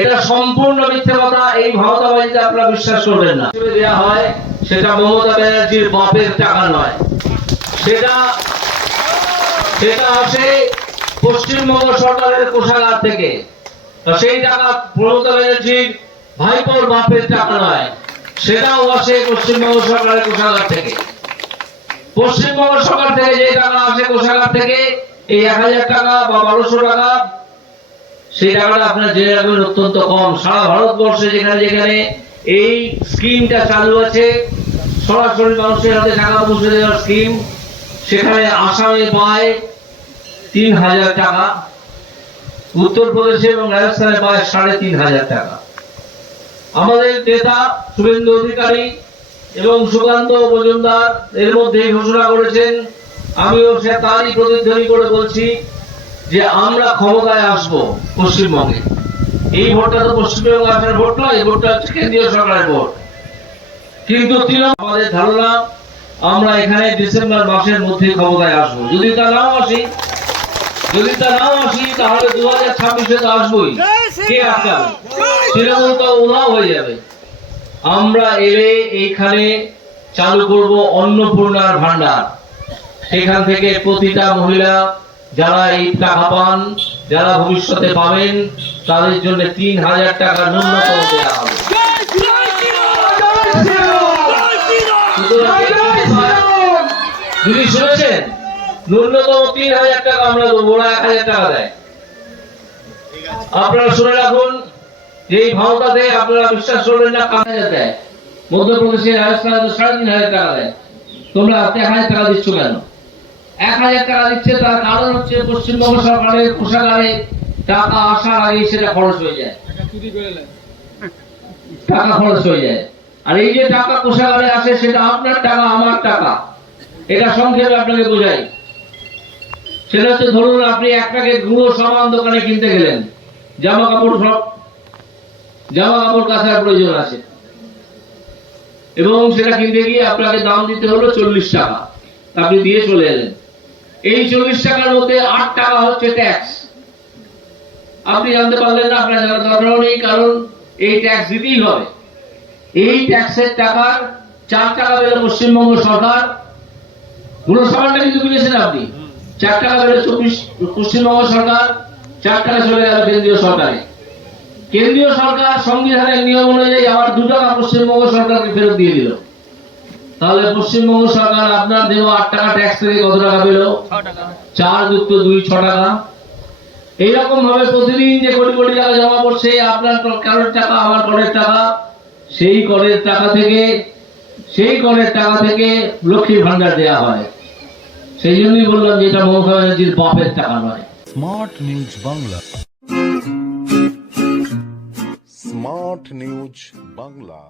এটা সম্পূর্ণ মিথ্যে কথা। এই ভাওতাবাজিতে আপনারা বিশ্বাস করবেন না। দেওয়া হয়, সেটা মমতা ব্যানার্জির বাপের টাকা নয়। সেটা সেটা আসে পশ্চিমবঙ্গ সরকারের কোষাগার থেকে। সেই টাকা মমতা ব্যানার্জির ভাইপোর বাপের টাকা নয়, সেটাও আসে পশ্চিমবঙ্গ সরকারের কোষাগার থেকে। পশ্চিমবঙ্গ সরকার থেকে যে টাকা আসে কোষাগার থেকে, এই এক হাজার টাকা বা বারোশো টাকা সেই টাকাটা আপনার জেনে রাখবেন অত্যন্ত কম। সারা ভারতবর্ষে যেখানে যেখানে এই স্কিমটা চালু আছে, সরাসরি মানুষের হাতে টাকা পৌঁছে দেওয়ার স্কিম, সেখানে আসামে পায় তিন হাজার টাকা, উত্তরপ্রদেশে এবং রাজস্থানে পায় সাড়ে তিন হাজার টাকা। আমাদের নেতা শুভেন্দু অধিকারী এবং সুকান্ত মজুমদার এর মধ্যে ঘোষণা করেছেন, আমিও সে তারই প্রতিধ্বনি করে বলছি যে আমরা ক্ষমতায় আসব পশ্চিমবঙ্গে। এই ভোটটা তো পশ্চিমবঙ্গে আসার ভোট নয়, এই ভোটটা হচ্ছে কেন্দ্রীয় সরকারের ভোট। কিন্তু তৃণমূল আমাদের ধারণা, আমরা এখানে ডিসেম্বর মাসের মধ্যে ক্ষমতায় আসব। যদি তা নাও আসি, যদি তা নাও আসি, তাহলে দু হাজার ছাব্বিশে তো আসবোই। কে আটকাবে তৃণমূল তো উধাও হয়ে যাবে। আমরা এলে এইখানে চালু করব অন্নপূর্ণার ভান্ডার সেখান থেকে প্রতিটা মহিলা যারা এই টাকা পান, যারা ভবিষ্যতে পাবেন, তাদের জন্য তিন হাজার টাকা ন্যূনতম দেওয়া হবে। তিন হাজার টাকা দেবো, ওরা এক হাজার টাকা দেয়। আপনারা শুনে রাখুন এই আপনারা বিশ্বাস না দেয়। সাড়ে তিন হাজার টাকা দেয়। তোমরা হাজার টাকা দিচ্ছ কেন? এক হাজার টাকা দিচ্ছে, তার কারণ হচ্ছে পশ্চিমবঙ্গ সরকারের কোষাগারে টাকা আসার আগে সেটা খরচ হয়ে যায়। টাকা খরচ হয়ে যায়। আর এই যে টাকা কোষাগারে আসে, সেটা আপনার টাকা, আমার টাকা। এটা সংক্ষেপে আপনাকে বোঝাই। সেটা হচ্ছে, ধরুন আপনি এক প্যাকেট গুঁড়ো সামান দোকানে কিনতে গেলেন। জামা কাপড় সব জামা কাপড় কাচার প্রয়োজন আছে। এবং সেটা কিনতে গিয়ে আপনাকে দাম দিতে হলো চল্লিশ টাকা। আপনি দিয়ে চলে এলেন। এই চল্লিশ টাকার মধ্যে আট টাকা হচ্ছে ট্যাক্স আপনি জানতে পারলেন না, আপনার জানার দরকারও নেই, কারণ এই ট্যাক্স দিতেই হবে। এই ট্যাক্সের টাকার চার টাকা পেল পশ্চিমবঙ্গ সরকার সামানটা কিন্তু কিনেছেন আপনি। চার টাকা পেল চব্বিশ, পশ্চিমবঙ্গ সরকার, চার টাকা চলে গেল কেন্দ্রীয় সরকারে। কেন্দ্রীয় সরকার সংবিধানের নিয়ম অনুযায়ী আবার দু টাকা পশ্চিমবঙ্গ সরকারকে ফেরত দিয়ে দিল। তাহলে পশ্চিমবঙ্গ সরকার আপনার দেওয়া আট টাকা ট্যাক্স থেকে কত টাকা পেল? চার যুক্ত দুই ছ টাকা। এইরকম ভাবে প্রতিদিন যে কোটি কোটি টাকা জমা পড়ছে আপনার কারোর টাকা আমার করের টাকা সেই করের টাকা থেকে সেই করের টাকা থেকে লক্ষ্মীর ভান্ডার দেওয়া হয়। সেই জন্যই বললাম যে এটা মমতা ব্যানার্জির বাপের টাকা নয়। Smart News Bangla. Smart News Bangla.